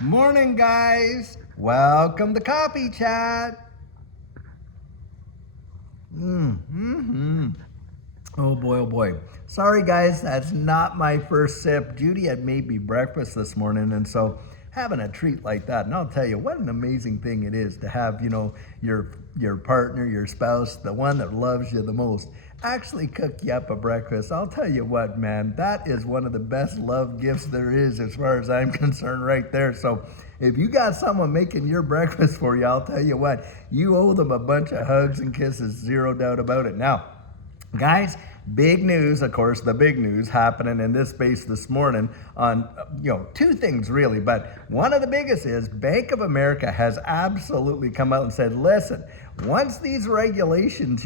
Morning, guys. Welcome to Coffee Chat. Oh boy, oh boy. Sorry, guys, that's not my first sip. Judy had made me breakfast this morning, and so having a treat like that, and I'll tell you what an amazing thing it is to have, your partner, your spouse, the one that loves you the most, actually cook you up a breakfast. I'll tell you what, man, that is one of the best love gifts there is as far as I'm concerned right there. So if you got someone making your breakfast for you, I'll tell you what, you owe them a bunch of hugs and kisses, zero doubt about it. Now, guys, big news, of course, the big news happening in this space this morning on, two things really, but one of the biggest is Bank of America has absolutely come out and said, listen, once these regulations,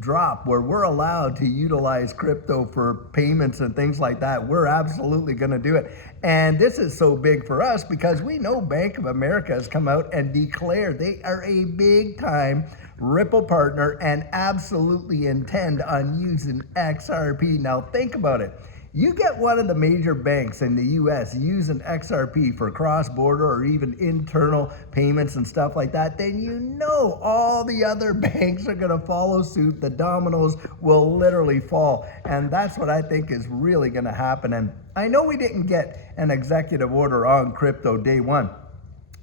drop where we're allowed to utilize crypto for payments and things like that, we're absolutely going to do it. And this is so big for us because we know Bank of America has come out and declared they are a big time Ripple partner and absolutely intend on using XRP. Now think about it. You get one of the major banks in the US using XRP for cross-border or even internal payments and stuff like that, then you know all the other banks are going to follow suit. The dominoes will literally fall. And that's what I think is really going to happen. And I know we didn't get an executive order on crypto day one,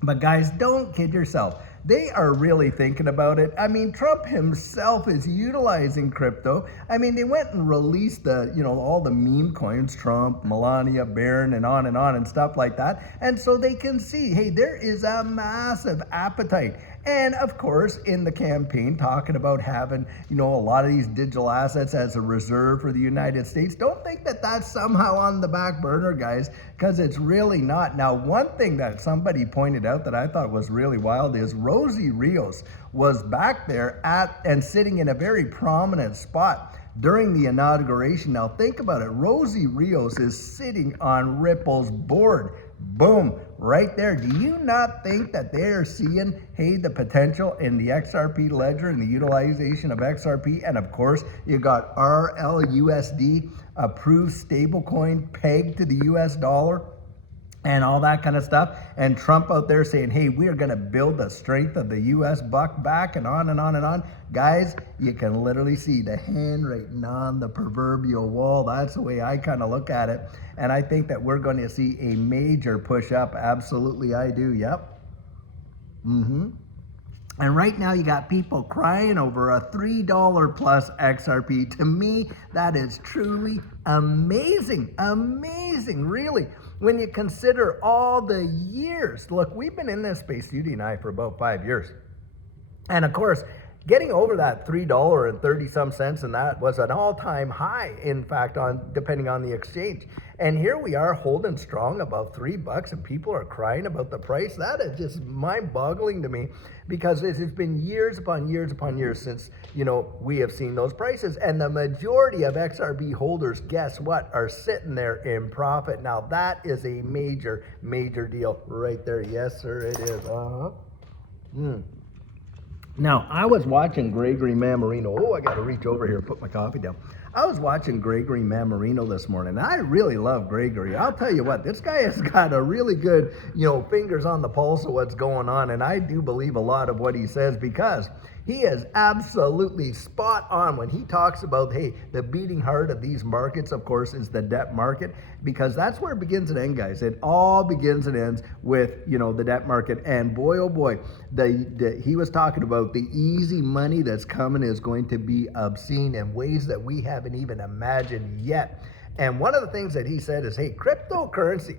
but guys, don't kid yourself. They are really thinking about it. I mean, Trump himself is utilizing crypto. I mean, they went and released all the meme coins, Trump, Melania, Barron, and on and stuff like that. And so they can see, hey, there is a massive appetite. And of course, in the campaign, talking about having, a lot of these digital assets as a reserve for the United States. Don't think that that's somehow on the back burner, guys, because it's really not. Now, one thing that somebody pointed out that I thought was really wild is Rosie Rios was back there and sitting in a very prominent spot during the inauguration. Now, think about it. Rosie Rios is sitting on Ripple's board. Boom, right there. Do you not think that they are seeing, hey, the potential in the XRP ledger and the utilization of XRP? And of course, you got RLUSD, approved stablecoin pegged to the US dollar and all that kind of stuff. And Trump out there saying, hey, we are going to build the strength of the US buck back and on and on and on. Guys, you can literally see the handwriting on the proverbial wall. That's the way I kind of look at it. And I think that we're going to see a major push up. Absolutely, I do. Yep. And right now you got people crying over a $3 plus XRP. To me, that is truly amazing. Amazing, really. When you consider all the years. Look, we've been in this space, Judy and I, for about 5 years. And of course, getting over that $3.30 cents, and that was an all-time high, in fact, depending on the exchange. And here we are holding strong above $3, and people are crying about the price. That is just mind-boggling to me, because it has been years upon years upon years since we have seen those prices. And the majority of XRP holders, guess what, are sitting there in profit. Now that is a major, major deal right there. Yes, sir, it is. Now, I was watching Gregory M Marino. Oh, I got to reach over here and put my coffee down. I was watching Gregory M Marino this morning. I really love Gregory. I'll tell you what, this guy has got a really good, fingers on the pulse of what's going on. And I do believe a lot of what he says, because he is absolutely spot on when he talks about, hey, the beating heart of these markets, of course, is the debt market, because that's where it begins and ends, guys. It all begins and ends with, the debt market. And boy, oh boy, he was talking about the easy money that's coming is going to be obscene in ways that we haven't even imagined yet. And one of the things that he said is, hey, cryptocurrency,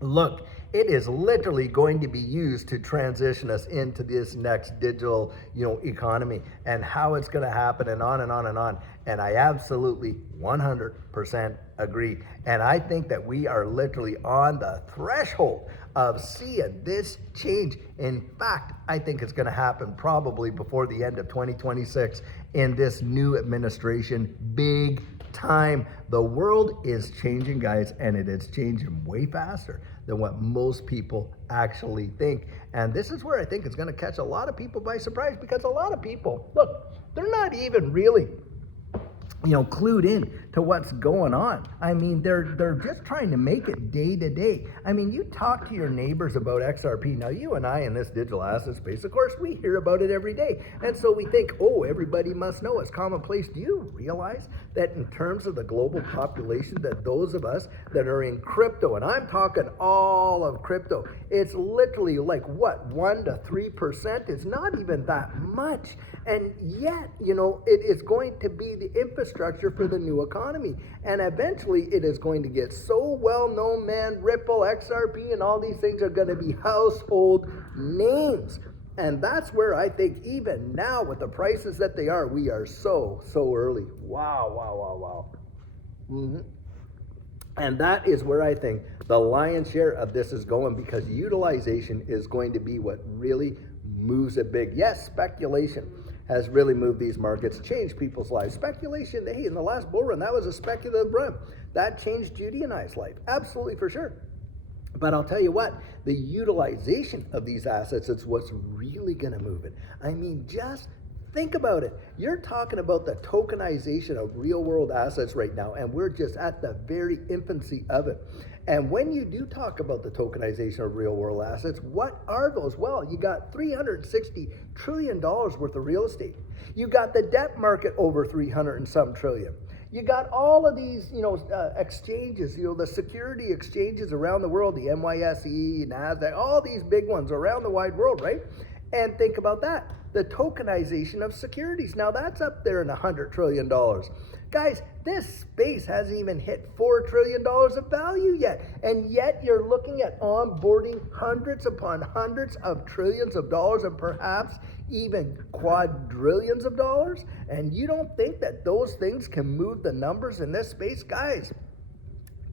look, it is literally going to be used to transition us into this next digital, economy, and how it's going to happen, and on and on and on. And I absolutely 100% agree. And I think that we are literally on the threshold of seeing this change. In fact, I think it's going to happen probably before the end of 2026 in this new administration. Big time. The world is changing, guys, and it is changing way faster than what most people actually think. And this is where I think it's going to catch a lot of people by surprise, because a lot of people, look, they're not even really clued in to to what's going on. I mean, they're just trying to make it day to day. I mean, you talk to your neighbors about XRP. Now, you and I in this digital asset space, of course, we hear about it every day. And so we think, oh, everybody must know. It's commonplace. Do you realize that in terms of the global population, that those of us that are in crypto, and I'm talking all of crypto, it's literally like what, 1 to 3%? It's not even that much. And yet, you know, it is going to be the infrastructure for the new economy. And eventually it is going to get so well known, man. Ripple, XRP, and all these things are going to be household names. And that's where I think even now with the prices that they are, we are so early. Wow. And that is where I think the lion's share of this is going, because utilization is going to be what really moves it big. Yes, speculation has really moved these markets, changed people's lives. Speculation, hey, in the last bull run, that was a speculative run. That changed Judy and I's life, absolutely for sure. But I'll tell you what, the utilization of these assets is what's really going to move it. I mean, just think about it. You're talking about the tokenization of real world assets right now, and we're just at the very infancy of it. And when you do talk about the tokenization of real world assets, what are those? Well, you got $360 trillion worth of real estate. You got the debt market over 300 and some trillion. You got all of these, exchanges, the security exchanges around the world, the NYSE, NASDAQ, all these big ones around the wide world, right? And think about that, the tokenization of securities. Now that's up there in $100 trillion. Guys, this space hasn't even hit $4 trillion of value yet. And yet you're looking at onboarding hundreds upon hundreds of trillions of dollars and perhaps even quadrillions of dollars. And you don't think that those things can move the numbers in this space? Guys,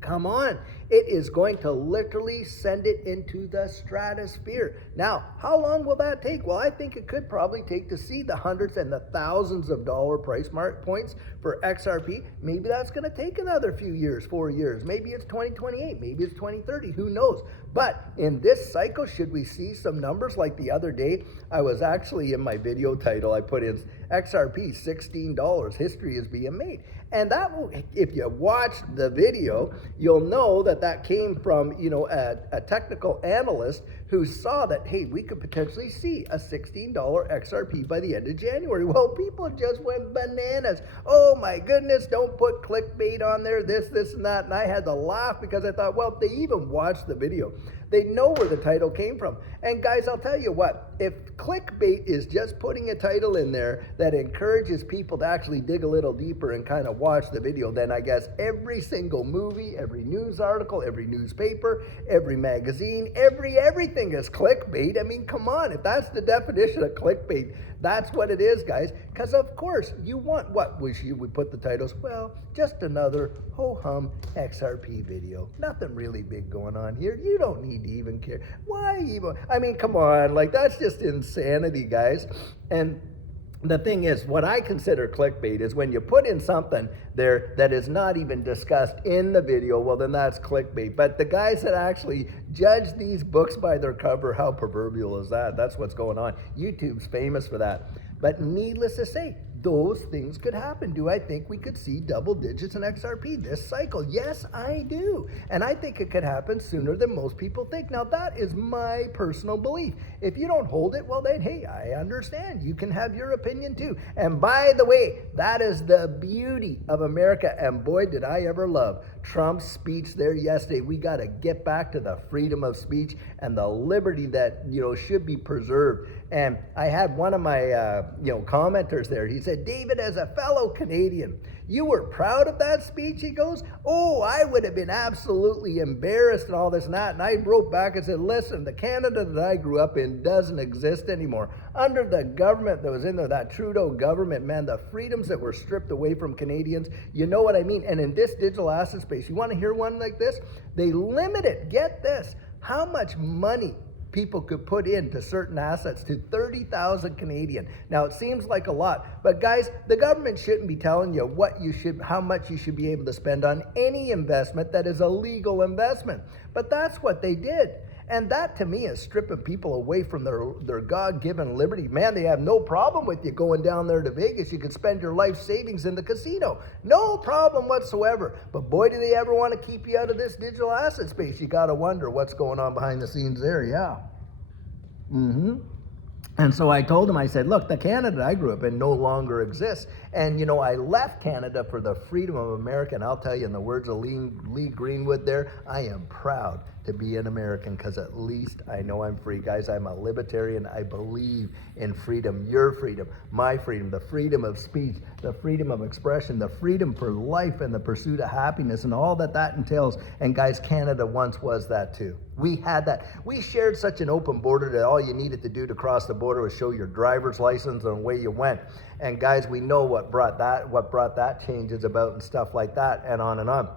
come on. It is going to literally send it into the stratosphere. Now, how long will that take? Well, I think it could probably take to see the hundreds and the thousands of dollar price mark points for XRP. Maybe that's going to take another few years, 4 years. Maybe it's 2028. Maybe it's 2030. Who knows? But in this cycle, should we see some numbers like the other day? I was actually in my video title, I put in XRP $16. History is being made. And that will, if you watched the video, you'll know that came from, a technical analyst who saw that, hey, we could potentially see a $16 XRP by the end of January. Well, people just went bananas. Oh my goodness, don't put clickbait on there, this, and that. And I had to laugh because I thought, well, if they even watched the video, they know where the title came from. And guys, I'll tell you what, if clickbait is just putting a title in there that encourages people to actually dig a little deeper and kind of watch the video, then I guess every single movie, every news article, every newspaper, every magazine, everything is clickbait. I mean, come on, if that's the definition of clickbait, that's what it is, guys. Because of course, you want what? We put the titles, well, just another ho-hum XRP video. Nothing really big going on here. You don't need to even care. Why even? I mean, come on, like that's just insanity, guys. And the thing is, what I consider clickbait is when you put in something there that is not even discussed in the video, well, then that's clickbait. But the guys that actually judge these books by their cover, how proverbial is that? That's what's going on. YouTube's famous for that. But needless to say, those things could happen. Do I think we could see double digits in XRP this cycle? Yes, I do. And I think it could happen sooner than most people think. Now, that is my personal belief. If you don't hold it, well then, hey, I understand. You can have your opinion too. And by the way, that is the beauty of America. And boy, did I ever love Trump's speech there yesterday. We got to get back to the freedom of speech and the liberty that, should be preserved. And I had one of my, commenters there. He said, David, as a fellow Canadian, you were proud of that speech? He goes, oh, I would have been absolutely embarrassed and all this and that. And I wrote back and said, listen, the Canada that I grew up in doesn't exist anymore. Under the government that was in there, that Trudeau government, man, the freedoms that were stripped away from Canadians, you know what I mean? And in this digital asset space, you want to hear one like this? They limited, get this, how much money people could put into certain assets to 30,000 Canadian. Now it seems like a lot, but guys, the government shouldn't be telling you how much you should be able to spend on any investment that is a legal investment. But that's what they did. And that to me is stripping people away from their God-given liberty. Man, they have no problem with you going down there to Vegas. You could spend your life savings in the casino. No problem whatsoever. But boy, do they ever want to keep you out of this digital asset space. You got to wonder what's going on behind the scenes there. Yeah. And so I told him, I said, look, the Canada I grew up in no longer exists. And, you know, I left Canada for the freedom of America. And I'll tell you, in the words of Lee Greenwood there, I am proud to be an American because at least I know I'm free. Guys, I'm a libertarian. I believe in freedom, your freedom, my freedom, the freedom of speech, the freedom of expression, the freedom for life and the pursuit of happiness and all that entails. And guys, Canada once was that too. We had that. We shared such an open border that all you needed to do to cross the border was show your driver's license and away you went. And guys, we know what brought that changes about and stuff like that and on and on.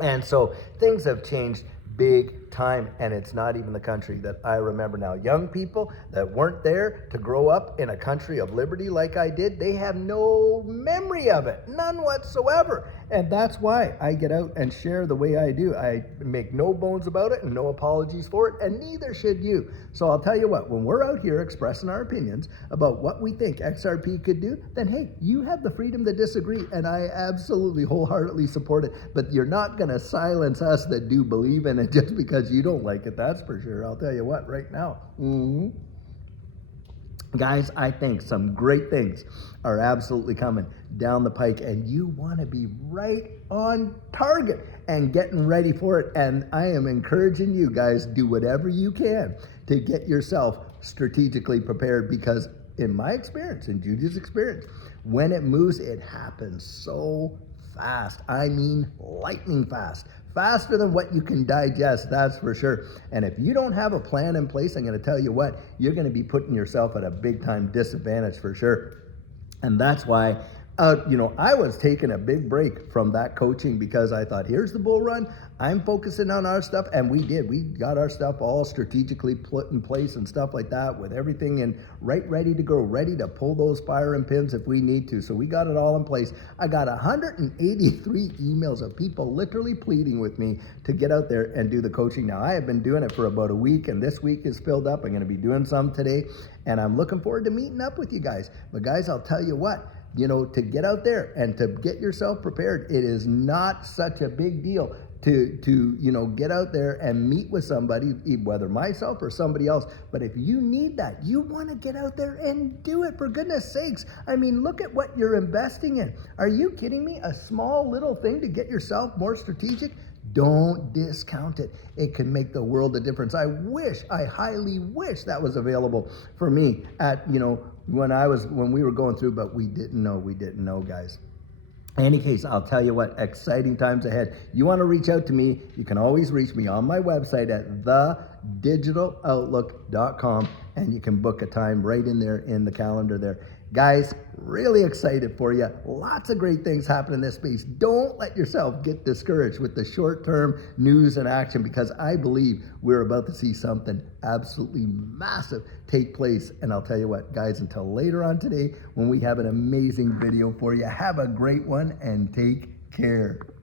And so things have changed big time, and it's not even the country that I remember now. Young people that weren't there to grow up in a country of liberty like I did, they have no memory of it, none whatsoever. And that's why I get out and share the way I do. I make no bones about it and no apologies for it, and neither should you. So I'll tell you what, when we're out here expressing our opinions about what we think XRP could do, then hey, you have the freedom to disagree, and I absolutely wholeheartedly support it. But you're not going to silence us that do believe in it just because you don't like it, that's for sure. I'll tell you what, right now. Guys, I think some great things are absolutely coming down the pike, and you want to be right on target and getting ready for it. And I am encouraging you guys, do whatever you can to get yourself strategically prepared, because in my experience, in Judy's experience, when it moves, it happens so fast. I mean, lightning fast. Faster than what you can digest, that's for sure. And if you don't have a plan in place, I'm going to tell you what, you're going to be putting yourself at a big time disadvantage for sure. And that's why, I was taking a big break from that coaching because I thought, here's the bull run. I'm focusing on our stuff. And we did. We got our stuff all strategically put in place and stuff like that, with everything in ready to go, ready to pull those fire and pins if we need to. So we got it all in place. I got 183 emails of people literally pleading with me to get out there and do the coaching. Now, I have been doing it for about a week, and this week is filled up. I'm going to be doing some today, and I'm looking forward to meeting up with you guys. But guys, I'll tell you what, to get out there and to get yourself prepared, it is not such a big deal to get out there and meet with somebody, whether myself or somebody else. But if you need that, you want to get out there and do it, for goodness sakes. I mean, look at what you're investing in. Are you kidding me? A small little thing to get yourself more strategic? Don't discount it. It can make the world a difference. I highly wish that was available for me at, when we were going through, but we didn't know, guys. In any case, I'll tell you what, exciting times ahead. You want to reach out to me, you can always reach me on my website at thedigital.outlook.com, and you can book a time right in there in the calendar there. Guys, really excited for you. Lots of great things happen in this space. Don't let yourself get discouraged with the short-term news and action, because I believe we're about to see something absolutely massive take place. And I'll tell you what, guys, until later on today when we have an amazing video for you, have a great one and take care.